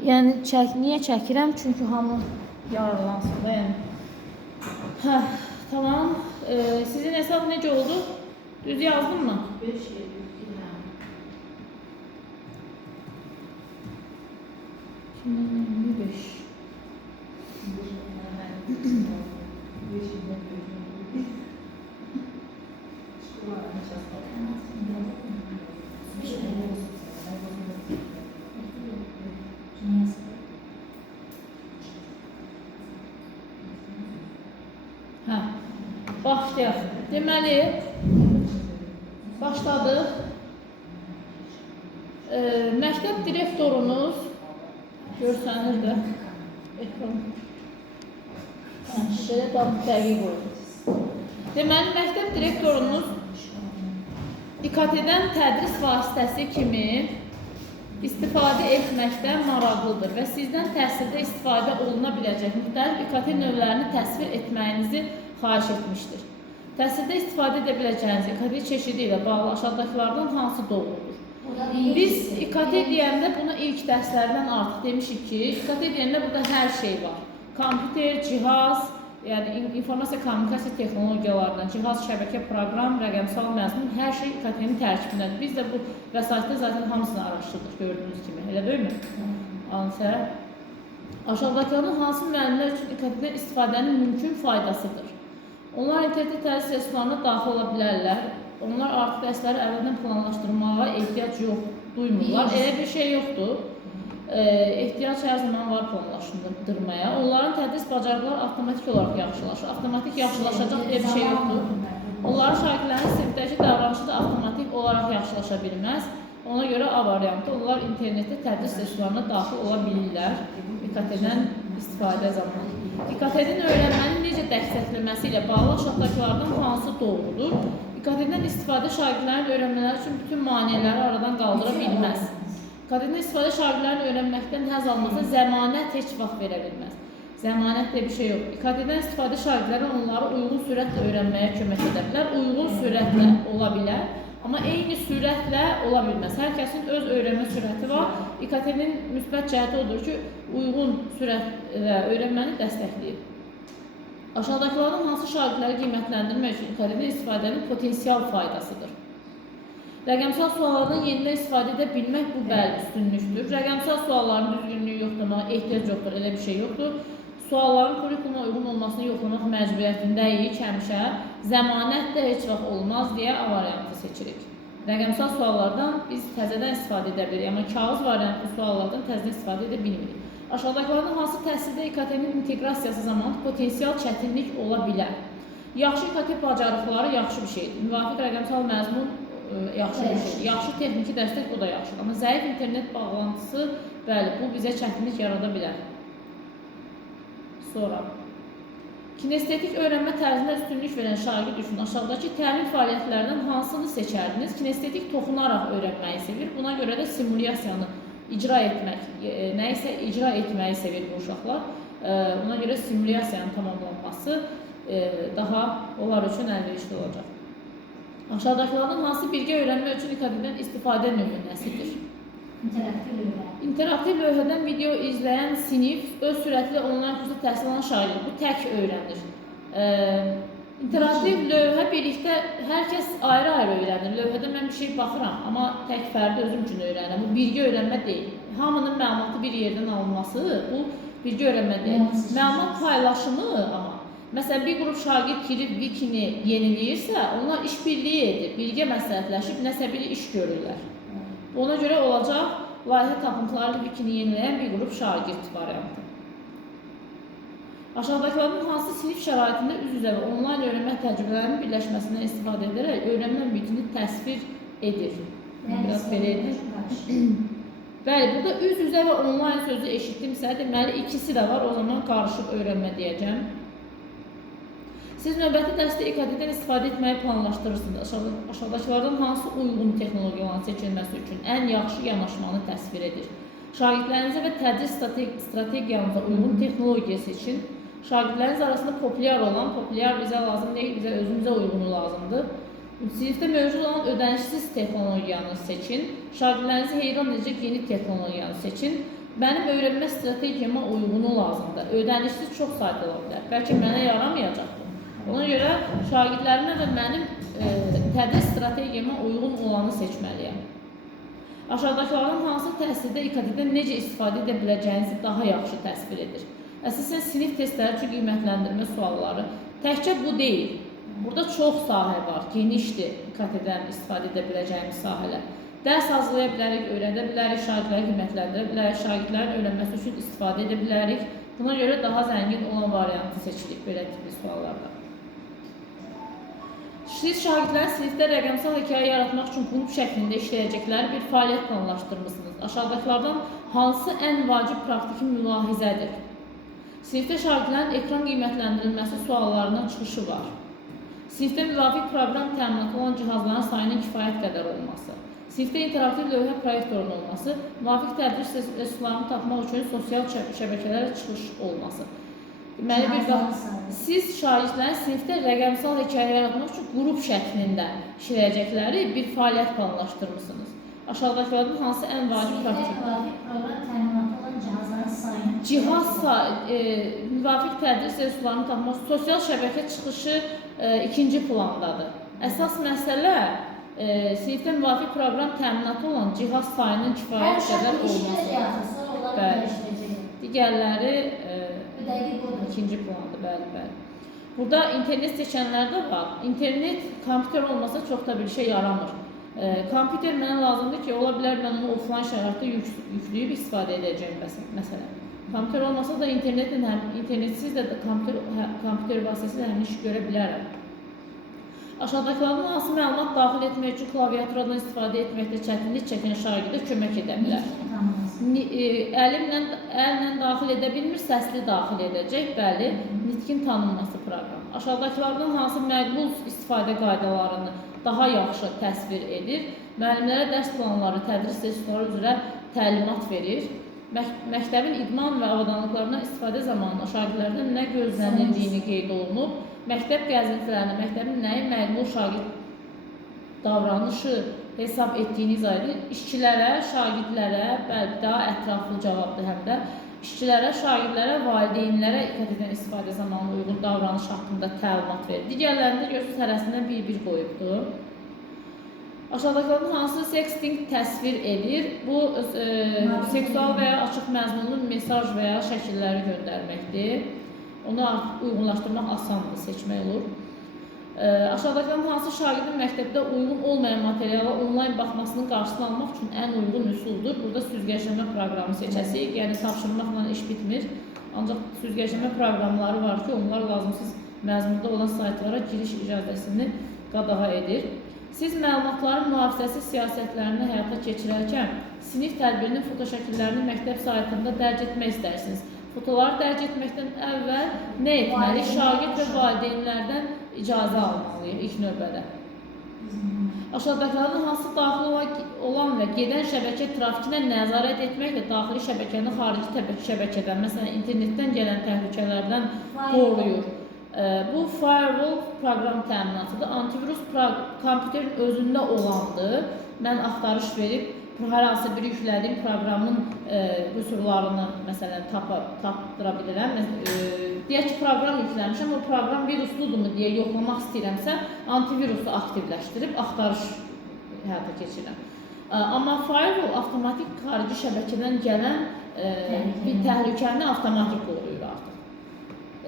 Yəni niyə çəkirəm? Çünki hamı yararlansın da yəni. Hə, tamam. Sizin hesab necə oldu? Düz yazdın mı? 5. Hə, başlayaq. Deməli, başladıq. Məktəb direktorunuz görsənir də ekran. Belə dəqiq olur. Deməli, məktəb direktorunuz İKT-dən tədris vasitəsi kimi istifadə etməkdən maraqlıdır və sizdən təhsildə istifadə oluna biləcək müxtəlif İKT növlərini təsvir etməyinizi xahiş etmişdir. Təhsildə istifadə edə biləcəyiniz İKT çeşidi ilə bağlı aşağıdakılardan hansı doğrudur? Biz İKT deyəndə bunu ilk dərslərdən artıq demişik ki, İKT deyəndə burada hər şey var. Kompüter, cihaz, yəni informasiya kommunikasiya texnologiyalarından, cihaz, şəbəkə, proqram, rəqəmsal məzmun, hər şey İKT-nin tərkibindədir. Biz də bu vəsaitdə zaten hamısını araşdırdıq, gördüyünüz kimi. Elə deyilmi? Ansər. Aşağıdakılardan hansı müəllimlər üçün İKT-dən istifadənin mümkün faydasıdır? Onlar internet tədris resurslarına daxil ola bilərlər. Onlar artıq dərsləri əvvəldən planlaşdırmağa ehtiyac duymurlar. Elə bir şey yoxdur. Ehtiyac hər zaman var planlaşdırmaya. Onların tədris bacarıqları avtomatik olaraq yaxşılaşır. Avtomatik yaxşılaşacaq deyə bir şey yoxdur. Onların şagirdlərin sinifdəki davranışı da avtomatik olaraq yaxşılaşa bilməz. Ona görə A variantı, onlar internetdə tədris resurslarına daxil ola bilirlər İKT-dən istifadə zamanı. İKT-dən öyrənmənin necə dəstəkləməsi ilə bağlı aşağıdakılardan hansı doğrudur? İKT-dən istifadə şagirdlərin öyrənmələri üçün bütün maneələri aradan qaldıra bilməz. İKT-dən istifadə şagirdlərin öyrənməkdən həzz almasına zəmanət heç vaxt verə bilməz. Zəmanət deyə bir şey yoxdur. İKT-dən istifadə şagirdləri onları uyğun sürətlə öyrənməyə kömək edə bilər. Uyğun sürətlə ola bilər, amma eyni sürətlə ola bilməz. Hər kəsin öz öyrənmə sürəti var. İKT-nin müsbət cəhəti odur ki, uyğun sürətlə öyrənməni dəstəkləyir. Aşağıdakılardan hansı şagirdləri qiymətləndirmək üçün İKT-dən istifadənin potensial faydasıdır? Rəqəmsal suallardan yenidən istifadə edə bilmək bu bəli üstünlükdür. Rəqəmsal sualların düzgünlüyü yoxlamağa ehtiyac yoxdur, elə bir şey yoxdur. Sualların kurikuluma uyğun olmasını yoxlamaq məcburiyyətindəyik həmişə. Zəmanət də heç vaxt olmaz deyə A variantı seçirik. Rəqəmsal suallardan biz təzədən istifadə edə bilirik, amma kağız variantlı suallardan təzədən istifadə edə bilmirik. Aşağıdakılardan hansı təhsildə İKT-nin inteqrasiyası zamanı potensial çətinlik ola bilər? Yaxşı İKT bacarıqları yaxşı bir şeydir. Müvafiq rəqəmsal məzmun yaxşı bir şeydir. Yaxşı texniki dəstək o da yaxşıdır. Amma zəif internet bağlantısı, bəli, bu bizə çətinlik yarada bilər. Sonra, kinestetik öyrənmə tərzinə üstünlük verən şagird üçün aşağıdakı təlim fəaliyyətlərindən hansını seçərdiniz? Kinestetik toxunaraq öyrənməyi sevir. Buna görə də simulyasiyanı icra etmək, nəyisə icra etməyi sevir bu uşaqlar. Ona görə simulyasiyanın tamamlanması daha onlar üçün əlverişli olacaq. Aşağıdakılardan hansı birgə öyrənmə üçün İKT-dən istifadə nümunəsidir? İnteraktiv lövhə. İnteraktiv lövhədən video izləyən sinif öz sürətli onlayn kursda təhsil alan şagird. Bu tək öyrənir. İnteraktiv lövhə birlikdə hər kəs ayrı-ayrı öyrənir. Lövhədə mən bir şey baxıram, amma tək fərdi özüm üçün öyrənirəm. Bu birgə öyrənmə deyil. Hamının məlumatı bir yerdən alınması bu birgə öyrənmə deyil. Məlumat paylaşımı amma. Məsələn, bir qrup şagird girib Wikini yeniləyirsə, onlar işbirliyi edir, birgə məsləhətləşib nəsə bir iş görürlər. Ona görə olacaq layihə tapıntılarıyla Wikini yeniləyən bir qrup şagird variantı. Aşağıdakılardan hansı sinif şəraitində üz-üzə və onlayn öyrənmə təcrübələrinin birləşməsindən istifadə edərək öyrənmə mühitini təsvir edir? Biraz belə edir. Bəli, burada üz-üzə və onlayn sözü eşitdimsə, deməli ikisi də var, o zaman qarışıq öyrənmə deyəcəm. Siz növbəti dərsdə İKT-dən istifadə etməyi planlaşdırırsınız. Aşağıdakılardan hansı uyğun texnologiyaların seçilməsi üçün ən yaxşı yanaşmanı təsvir edir? Şagirdlərinizə və tədris strategiyanıza uyğun texnologiya seçin. Şagirdləriniz arasında populyar bizə lazım deyil, bizə özümüzə uyğunu lazımdır. Sinifdə mövcud olan ödənişsiz texnologiyanı seçin. Şagirdlərinizi heyran edəcək yeni texnologiyanı seçin. Mənim öyrənmə strategiyama uyğunu lazımdır. Ödənişsiz çox sayda ola bilər. Bəlkə mənə yaramayacaqdır. Ona görə şagirdlərimə və mənim tədris strategiyama uyğun olanı seçməliyəm. Aşağıdakılardan hansı təhsildə İKT-dən necə istifadə edə biləcəyinizi daha yaxşı təsvir edir? Əsasən sinif testləri üçün qiymətləndirmə sualları. Təkcə bu deyil. Burada çox sahə var, genişdir İKT-dən istifadə edə biləcəyimiz sahələr. Dərs hazırlaya bilərik, öyrədə bilərik, şagirdləri qiymətləndirə bilərik, şagirdlərin öyrənməsi üçün istifadə edə bilərik. Buna görə daha zəngin olan variantı seçirik belə tipli suallarda. Siz şagirdlərin sinifdə rəqəmsal hekayə yaratmaq üçün qrup şəklində işləyəcəkləri bir fəaliyyət planlaşdırmışsınız. Aşağıdakılardan hansı ən vacib praktiki mülahizədir? Sinifdə şagirdlərin ekran qiymətləndirilməsi suallarından çıxışı var. Sinifdə müvafiq proqram təminatı olan cihazların sayının kifayət qədər olması. Sinifdə interaktiv lövhə proyektorunun olması, müvafiq tədris resurslarını tapmaq üçün sosial şəbəkələrə çıxış olması. Deməli, siz şagirdlərin sinifdə rəqəmsal hekayə yaratmaq üçün qrup şəklində işləyəcəkləri bir fəaliyyət planlaşdırmışsınız. Aşağıdakılardan hansı ən vacib praktik? Sinifdə müvafiq proqram təminatı olan cihazların sayını. Müvafiq tədris resurslarını tapmaq, sosial şəbəkə çıxışı ikinci plandadır. Əsas məsələ sinifdə müvafiq proqram təminatı olan cihaz sayının kifayət qədər olması. Digərləri ikinci plandır, bəli. Burada internet seçənlər də var. İnternet, kompüter olmasa çox da bir şey yaramır. Kompüter mənə lazımdır ki, ola bilər mən onu offline şəraitdə yükləyib istifadə edəcəyim məsələn. Kompüter olmasa da internetsiz də kompüter vasitəsilə həmin işi görə bilərəm. Aşağıdakılardan hansı məlumat daxil etmək üçün klaviaturadan istifadə etməkdə çətinlik çəkən şagirdə kömək edə bilər? Əllə daxil edə bilmir, səsli daxil edəcək, bəli, nitqin tanınması proqramı. Aşağıdakılardan hansı məqbul istifadə qaydalarını daha yaxşı təsvir edir? Müəllimlərə dərs planları, tədris resursları üzrə təlimat verir. Məktəbin idman və avadanlıqlarından istifadə zamanında şagirdlərdən nə gözlənildiyini qeyd olunub. Məktəb gəzintilərində məktəbin nəyi məqbul şagird davranışı hesab etdiyini izah edir. İşçilərə, şagirdlərə, daha ətraflı cavabdır həm də, işçilərə, şagirdlərə, valideynlərə İKT-dən istifadə zamanı uyğun davranış haqqında təlimat verir. Digərlərində görürsünüz hərəsindən bir qoyubdur. Aşağıdakılardan hansı sexting təsvir edir? Bu, seksual və ya açıq məzmunlu mesaj və ya şəkilləri göndərməkdir. Onu uyğunlaşdırmaq asandır, seçmək olur. Aşağıdakılardan hansı şagirdin məktəbdə uyğun olmayan materiala onlayn baxmasının qarşısını almaq üçün ən uyğun üsuldur? Burada süzgəcləmə proqramı seçəsik, yəni tapşırmaqla iş bitmir. Ancaq süzgəcləmə proqramları var ki, onlar lazımsız məzmunda olan saytlara giriş icazəsini qadağa edir. Siz məlumatların mühafizəsi siyasətlərini həyata keçirərkən sinif tədbirinin fotoşəkillərini məktəb saytında dərc etmək istərsiniz. Fotoları dərc etməkdən əvvəl nə etməli? Şagird və valideynlərdən icazə almalıyıq ilk növbədə. Aşağıdakılardan hansı daxil olan və gedən şəbəkə trafikinə nəzarət etməklə daxili şəbəkəni xarici şəbəkədən, məsələn, internetdən gələn təhlükələrdən qoruyur. Bu firewall proqram təminatıdır. Antivirus kompüterin özündə olandır. Mən axtarış verib hər hansı bir yüklədiyim proqramın qüsurlarını məsələn tapdıra bilirəm. Deyək ki, proqram yükləmişəm, o proqram virusludurmu deyə yoxlamaq istəyirəmsə, antivirusu aktivləşdirib axtarış həyata keçirirəm. Amma firewall avtomatik xarici şəbəkədən gələn bir təhlükəni avtomatik qoruyur artıq.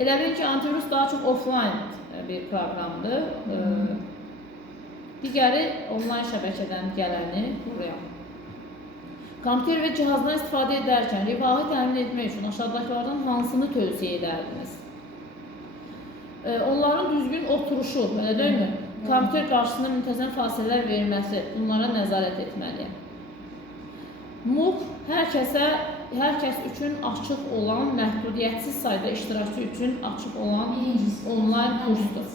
Elə bilin ki, antivirus daha çox offline bir proqramdır. Digəri onlayn şəbəkədən gələni qoruyam. Kompüter və cihazdan istifadə edərkən rifahı təmin etmək üçün aşağıdakılardan hansını tövsiyə edərdiniz? Onların düzgün oturuşu, elə deyilmi? Kompüter qarşısında müntəzəm fasilələr verilməsi, bunlara nəzarət etməliyəm. MOOC hər kəs üçün açıq olan, məhdudiyyətsiz sayda iştirakçı üçün açıq olan onlayn kursdur.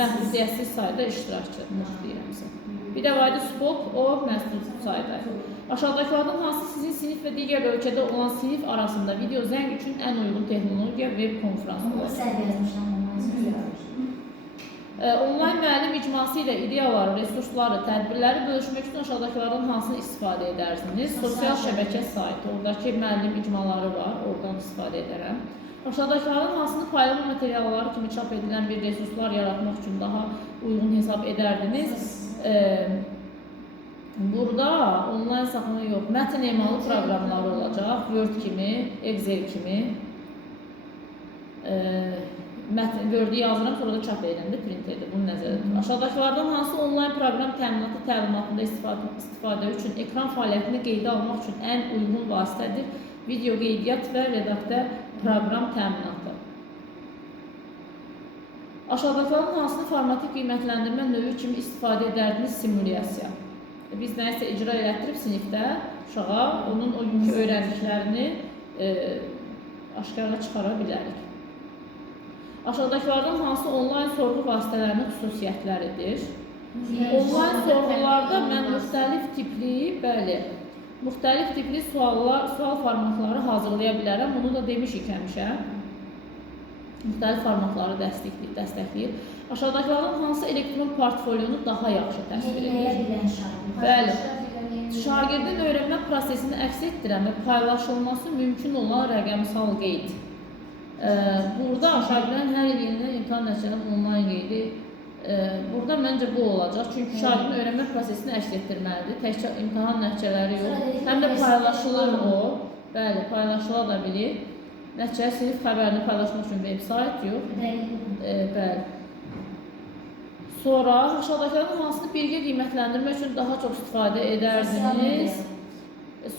Məhdudiyyətsiz sayda iştirakçı MOOC deyirəmsə. Bir də var idi SPOC, o məhdud sayda. Aşağıdakılardan hansı sizin sinif və digər ölkədə olan sinif arasında video zəng üçün ən uyğun texnologiya web konfrans olacaq? Onlayn müəllim icması ilə ideyaları, resursları, tədbirləri bölüşmək üçün aşağıdakılardan hansını istifadə edərsiniz? Sosial şəbəkə saytı, oradakı müəllim icmaları var, oradan istifadə edərəm. Aşağıdakıların hansını paylaşma materialları kimi çap edilən bir resurslar yaratmaq üçün daha uyğun hesab edərdiniz? Burada onlayn saxlama yox, mətn emalı proqramları olacaq, Word kimi, Excel kimi. Word-ü yazıram, sonra da çap edirəm də printerdə, bunu nəzərdə tutun. Aşağıdakılardan hansı onlayn proqram təminatı təlimatında istifadə üçün ekran fəaliyyətini qeydə almaq üçün ən uyğun vasitədir? Video qeydiyyat və redaktə proqram təminatı. Aşağıdakıların hansını formativ qiymətləndirmə növü kimi istifadə edərdiniz? Simulyasiya. Biz nəyisə icra elətdirib sinifdə uşağa onun o günkü öyrəndiklərini aşkarına çıxara bilərik. Aşağıdakılardan hansı onlayn sorğu vasitələrinin xüsusiyyətləridir? Onlayn sorğularda mən müxtəlif tipli sual formatları hazırlaya bilərəm. Bunu da demişik həmişə. Müxtəlif formatları dəstəkləyir. Aşağıdakılardan hansı elektron portfolyonu daha yaxşı təsvir edir? Bəli. Şagirdin öyrənmə prosesini əks etdirən və paylaşılması mümkün olan rəqəmsal qeyd. Burada şagirdlərin hər il yenidən imtahan nəticələrinin onlayn qeydi. Burada məncə bu olacaq. Çünki şagirdin öyrənmə prosesini əks etdirməlidir. Təkcə imtahan nəticələri yox. Həm də paylaşılır o. Bəli, paylaşıla da bilir. Nəticə sinif xəbərini paylaşmaq üçün veb-sayt yox. Bəli. Sonra aşağıdakıların hansını birgə qiymətləndirmək üçün daha çox istifadə edərdiniz?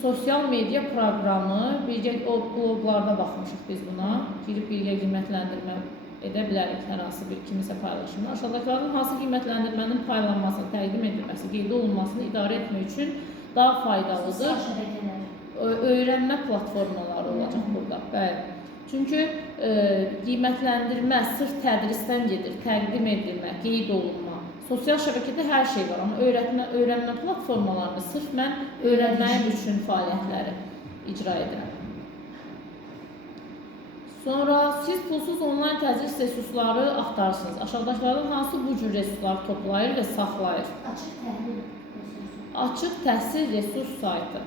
Sosial media proqramı, birgə bloqlarda baxmışıq biz buna. Girib birgə qiymətləndirmə edə bilərik hər hansı bir kimisə paylaşımı. Aşağıdakıların hansı qiymətləndirmənin paylanmasını, təqdim edilməsi, qeyd olunmasını idarə etmək üçün daha faydalıdır? Öyrənmə platformaları olacaq burada. Bəli. Çünki qiymətləndirmə sırf tədrisdən gedir, təqdim edilmə, qeyd olunma. Sosial şəbəkədə hər şey var, amma öyrənmə platformalarını sırf mən öyrənməyim üçün fəaliyyətləri icra edirəm. Sonra siz pulsuz onlayn tədris resursları axtarırsınız. Aşağıdakıların hansı bu cür resursları toplayır və saxlayır? Açıq təhsil resurs saytı.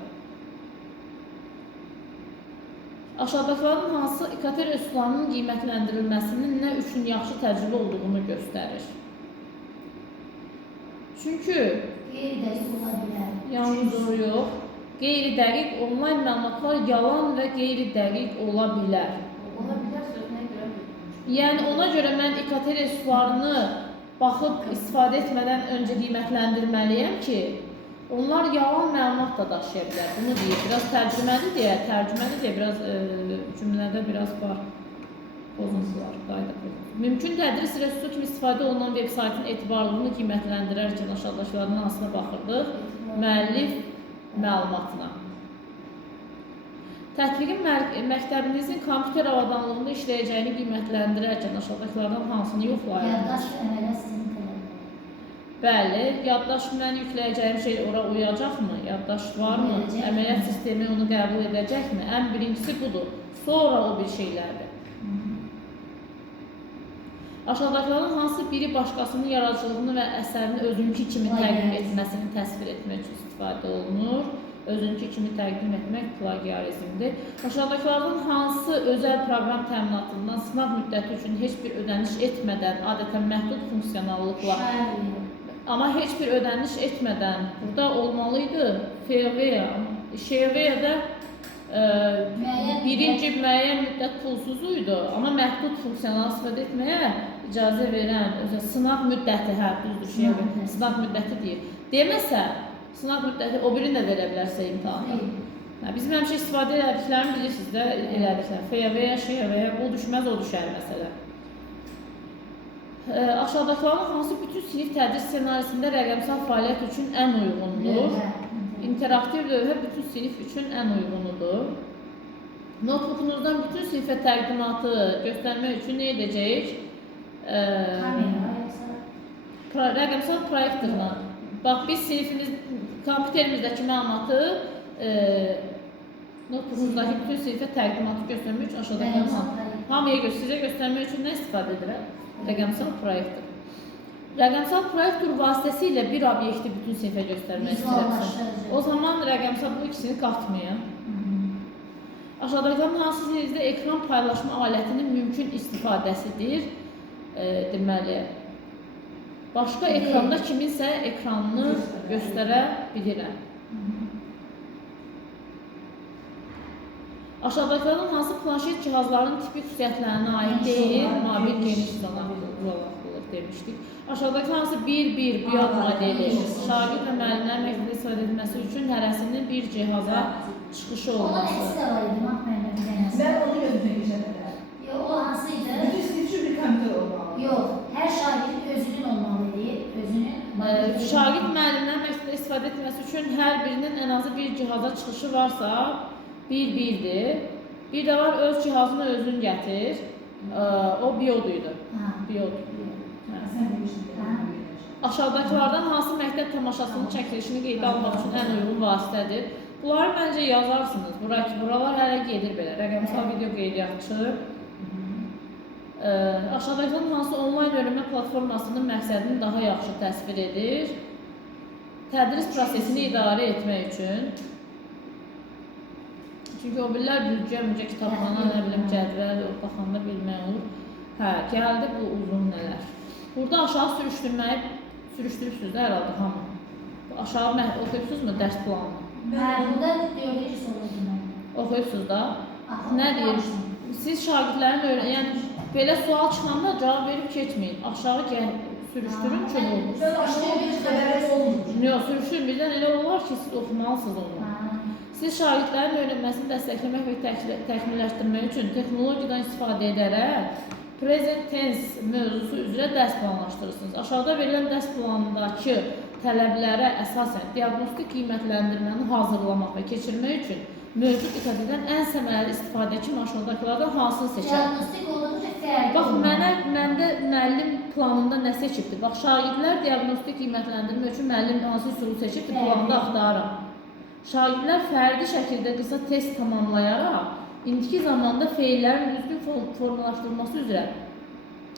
Aşağıdakıların hansı İKT resurslarının qiymətləndirilməsinin nə üçün yaxşı təcrübə olduğunu göstərir? Çünki yalnız o yox, qeyri-dəqiq onlayn məlumatlar yalan və qeyri-dəqiq ola bilər. Yəni ona görə mən İKT resurslarını baxıb istifadə etmədən öncə qiymətləndirməliyəm ki, onlar yalan məlumat da daşıya bilər. Bunu deyir. Biraz tərcüməli deyə, biraz cümlədə biraz var. Pozuntular, qayda pozuntular. Mümkün tədris resursu kimi istifadə olunan veb-saytın etibarlılığını qiymətləndirərkən aşağıdakılardan hansına baxırdıq? Müəllif məlumatına. Tətbiqin məktəbinizin kompüter avadanlığında işləyəcəyini qiymətləndirərkən aşağıdakılardan hansını yoxlayırdınız? Bəli, yaddaş mən yükləyəcəyim şey ora uyacaqmı? Yaddaş varmı? Əməliyyat sistemi onu qəbul edəcəkmi? Ən birincisi budur. Sonra o bir şeylərdir. Aşağıdakıların hansı biri başqasının yaradıcılığını və əsərini özünkü kimi təqdim etməsini təsvir etmək üçün istifadə olunur? Özünkü kimi təqdim etmək plagiarizmdir. Aşağıdakılardan hansı özəl proqram təminatından sınaq müddəti üçün heç bir ödəniş etmədən, adətən məhdud funksiyonallıqla, amma heç bir ödəniş etmədən burada olmalıydı Şeveya da birinci müəyyən müddət pulsuz idi, amma məhdud funksiyonal istifadə etməyə icazə verən sınaq müddəti, düzdür, sınaq müddəti deyir. Deməsə, sınaq müddəti o birini də verə bilərsə imtahanda. Bizim həmişə istifadə elədiklərimi bilirsiniz də, elədiklər. Şeveya, bu düşməz, o düşər məsələ. Aşağıdakıların hansı bütün sinif tədris ssenarisində rəqəmsal fəaliyyət üçün ən uyğundur? İnteraktiv lövhə bütün sinif üçün ən uyğunudur. Notebookunuzdan bütün sinifə təqdimatı göstərmək üçün nə edəcəyik? Rəqəmsal proyektorla. Bax, biz sinifimiz, kompüterimizdəki məlumatı notebookunuzdakı bütün sinifə təqdimatı göstərmək üçün aşağıdakılardan hamıya sizə göstərmək üçün nə istifadə edirəm? Rəqəmsal proyektor. Rəqəmsal proyektor vasitəsilə bir obyekti bütün sinifə göstərmək istəyirsən. O zaman rəqəmsal bu ikisini qatmayın. Aşağıdakıların hansı sizdə ekran paylaşma alətinin mümkün istifadəsidir? Deməli, başqa ekranda kiminsə ekranını göstərə bilirəm. Aşağıdakıların hansı planşet cihazların tipik xüsusiyyətlərinə aid deyil? Mobil geniş qulaqlıq demişdik. Aşağıdakı hansı bir biot modeli şagird və müəllimlər məktəbdə istifadə edilməsi üçün hərəsinin bir cihaza çıxışı olması? Ona əksi də var idi, müəllimlər. Ben onu gözümə Yox, o hansıydı? bütün sınıfçı bir kompüter olmalı. Yox, hər şagirdin özünün olmalı idi. Şagird müəllimlər məktəbdə istifadə etməsi üçün hər birinin ən azı bir cihaza çıxışı varsa, birdir. Bir də var, öz cihazını özün gətir. O bioduydu. Biod. Sen demiştin. Aşağıdakılardan hansı məktəb tamaşasının çəkilişini qeydə almaq üçün ən uyğun vasitədir? Bunları məncə yazarsınız. Buralar hələ gedir belə. Rəqəmsal video qeydiyyatçı. Aşağıdakıların hansı onlayn öyrənmə platformasının məqsədini daha yaxşı təsvir edir? Tədris prosesini idarə etmək üçün. Çünki o birlər büdcə kitabxana, nə bilim, cədvəl, baxanda bilmək olur. Hə, gəldi bu uzun nələr. Burada aşağı sürüşdürməyi sürüşdürürsünüz də hər halda hamı. Aşağı oxuyubsunuz mu dərs planını? Burada teoloji sorulur. Oxuyubsunuz da. Nə deyir? Siz şagirdlərin yəni belə sual çıxanda cavab verib keçməyin. Aşağı sürüşdürün ki, olur. Ben aşağıya bir haberim olmuş. Yox, sürüşdürün. Birdən elə olar ki, siz oxumalısınız onu. Siz şagirdlərin öyrənməsini dəstəkləmək və təkmilləşdirmək üçün texnologiyadan istifadə edərək present tense mövzusu üzrə dərs planlaşdırırsınız. Aşağıda verilən dərs planındakı tələblərə əsasən diaqnostik qiymətləndirməni hazırlamaq və keçirmək üçün mövcud diqqət edən ən səmərəli istifadə kimi aşağıdakılardan hansını seçər? Diaqnostik olduqca fərqli. Bax, məndə müəllim planında nə seçibdir? Bax, şagirdlər diaqnostik qiymətləndirmə üçün müəllim hansı üsulu seçibdir? Planda axtarıram. Şagirdlər fərdi şəkildə qısa test tamamlayaraq, indiki zamanda feillərin düzgün formalaşdırılması üzrə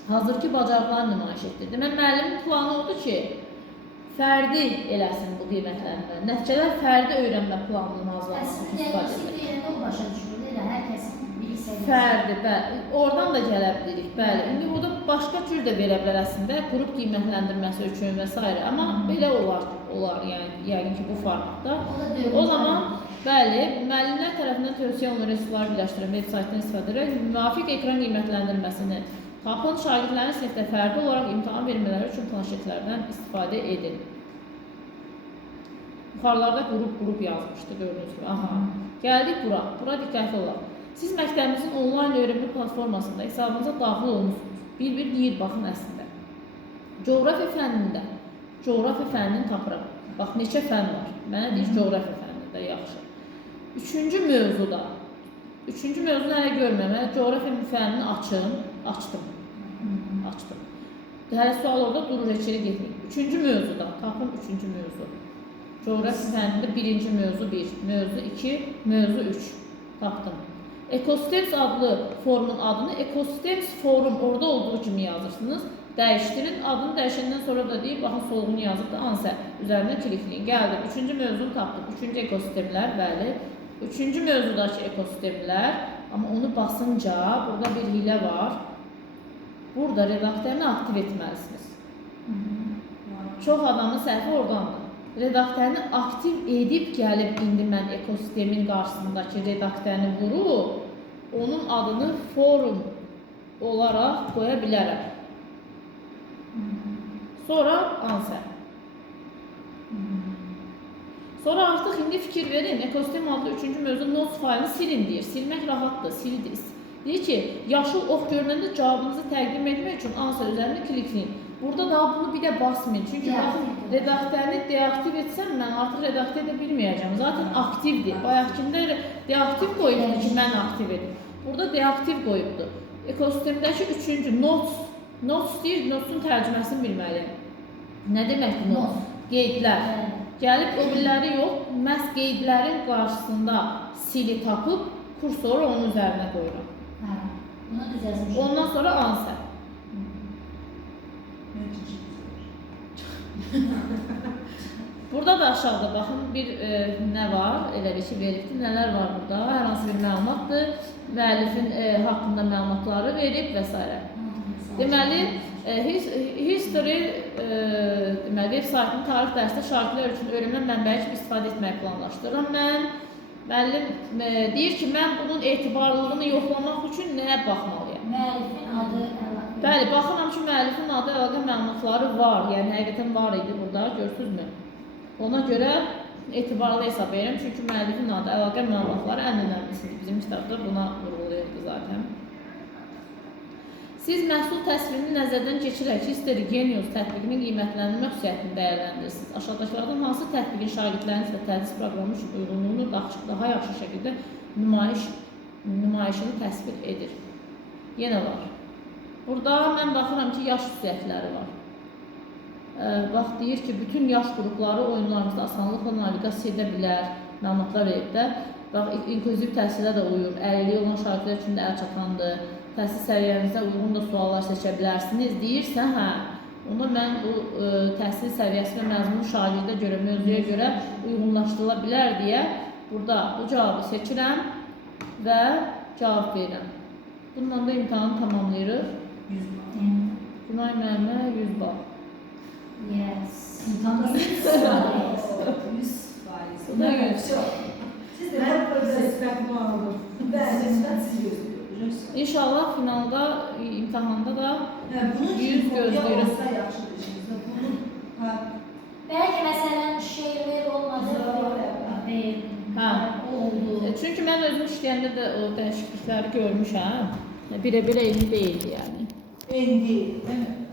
hazırki bacarıqlarını nümayiş etdir. Demək, müəllimin planı odur ki, fərdi eləsin bu qiymətləndirmə. Nəticələr fərdi öyrənmə planının hazırlanmasını istifadə edir. Diaqnostik deyəndə o başa düşülür, elə hər kəsin bir səviyyəsi. Fərdi, bəli. Oradan da gələ bilirik, bəli. İndi burada başqa cür də verə bilər əslində, qrup qiymətləndirməsi üçün və s. Amma belə olar, yəni yəqin ki, bu formatda. O zaman, bəli, müəllimlər tərəfindən tövsiyə olunan resursları birləşdirən veb saytdan istifadə edərək müvafiq ekran qiymətləndirməsini tapın, şagirdlərin sinifdə fərdi olaraq imtahan vermələri üçün planşetlərdən istifadə edin. Yuxarılarda qrup yazmışdı, gördüyünüz gibi. Aha. Gəldik bura. Bura diqqətli olaq. Siz məktəbimizin onlayn öyrənmə platformasında hesabınıza daxil olmuşsunuz. Bir deyir, baxın əslində. Coğrafiya fənnini tapıram. Bax, neçə fənn var. Mənə deyir, coğrafiya fənnində yaxşı. Üçüncü mövzuda hələ görməyəm. Mən coğrafiya fənnini açdım. Hələ sual orada durur, içeri getməyim. Üçüncü mövzuda, tapım üçüncü mövzu. Coğrafiya fənnində birinci mövzu 1, mövzu 2, mövzu 3. Tapdım. Ecosystems adlı forumun adını Ecosystems forum orada olduğu kimi yazırsınız. Dəyişdirin. Adını dəyişəndən sonra da deyir, baxın solğunu yazıb da ansə üzərinə klikləyin. Gəldim. Üçüncü mövzunu tapdım. Üçüncü ekosistemlər, bəli. Üçüncü mövzudakı ekosistemlər. Amma onu basınca burada bir hilə var. Burada redaktörünü aktiv etməlisiniz. Çox adamın səhvi oradandır. Redaktörünü aktiv edib gəlib indi mən ekosistemin qarşısındakı redaktörünü vurub onun adını forum olaraq qoya bilərəm. Sonra answer. Sonra artıq indi fikir verin. Ekosistem adlı 3-cü mövzu notes faylını silin deyir. Silmək rahatdır, sildiniz. Deyir ki, yaşıl ox görünəndə cavabınızı təqdim etmək üçün answer üzərində klikləyin. Burada daha bunu bir də basmayın. Çünki baxın, redaktörünü deaktiv etsəm mən artıq redaktör edə bilməyəcəm. Zaten aktivdir. Bayaqkində deaktiv qoyubdur ki, mən aktiv edim. Burada deaktiv qoyubdur. Ekosistemdəki 3-cü notes deyir, notesun tərcüməsini bilməliyəm. Nə deməkdir notes? Qeydlər. Gəlib o birləri yox, məhz qeydlərin qarşısında sili tapıb, kursoru onun üzərinə qoyuram. Bunu düzəltmişəm. Ondan sonra answer. Burada da aşağıda baxın bir nə var, elə bir şey veribdir. Nələr var burada? Hər hansı bir məlumatdır. Müəllifin haqqında məlumatları verib və s. Deməli, History deməli, web saytının tarix dərsdə şagirdlər üçün öyrənmə mənbəyi kimi istifadə etməyi planlaşdırıram mən. Müəllim deyir ki, mən bunun etibarlılığını yoxlamaq üçün nəyə baxmalıyam? Müəllifin adı əlaqə. Bəli, baxıram ki, müəllifin adı əlaqə məlumatları var, yəni həqiqətən var idi burada, görürsünüzmü? Ona görə etibarlı hesab edirəm, çünki müəllifin adı əlaqə məlumatları ən önəmlisidir. Bizim kitabda buna vurğulayırdı zaten. Siz məhsul təsvirini nəzərdən keçirək History Genius tətbiqinin qiymətləndirmə xüsusiyyətini dəyərləndirirsiniz. Aşağıdakılardan hansı tətbiqin şagirdləriniz və tədris proqramı üçün uyğunluğunu daha yaxşı şəkildə nümayişini təsvir edir? Yenə var. Burada mən baxıram ki, yaş xüsusiyyətləri var. Bax, deyir ki, bütün yaş qrupları oyunlarımızda asanlıqla naviqasiya edə bilər, məlumatlar verib də. Bax, inklüziv təhsilə də uyur, əlilliyi olan şagirdlər üçün də əl çatandır. Təhsil səviyyənizə uyğun da suallar seçə bilərsiniz. Deyirsə, hə, onda mən bu təhsil səviyyəsi və məzmun şagirdə görə, mövzuya görə uyğunlaşdırıla bilər deyə burada bu cavabı seçirəm və cavab verirəm. Bununla da imtahanı tamamlayırıq. 100 bal. Günay müəllimə 100 bal. Yes. İmtahanda 100 faiz. Bu da 100. Siz de hep böyle sertifikatımı aldım. Ben sizi gözlüyorum. İnşallah finalda, imtahanda da Bunun 100 gözləyirəm. yaxşıdır işinizdə. Bunun Bəlkə məsələn şeirlər olmadı. Hə. Oldu. Çünki mən özüm işləyəndə də o dəyişiklikləri görmüşəm. Birə-birə eyni deyildi yəni. eyni değil, değil mi?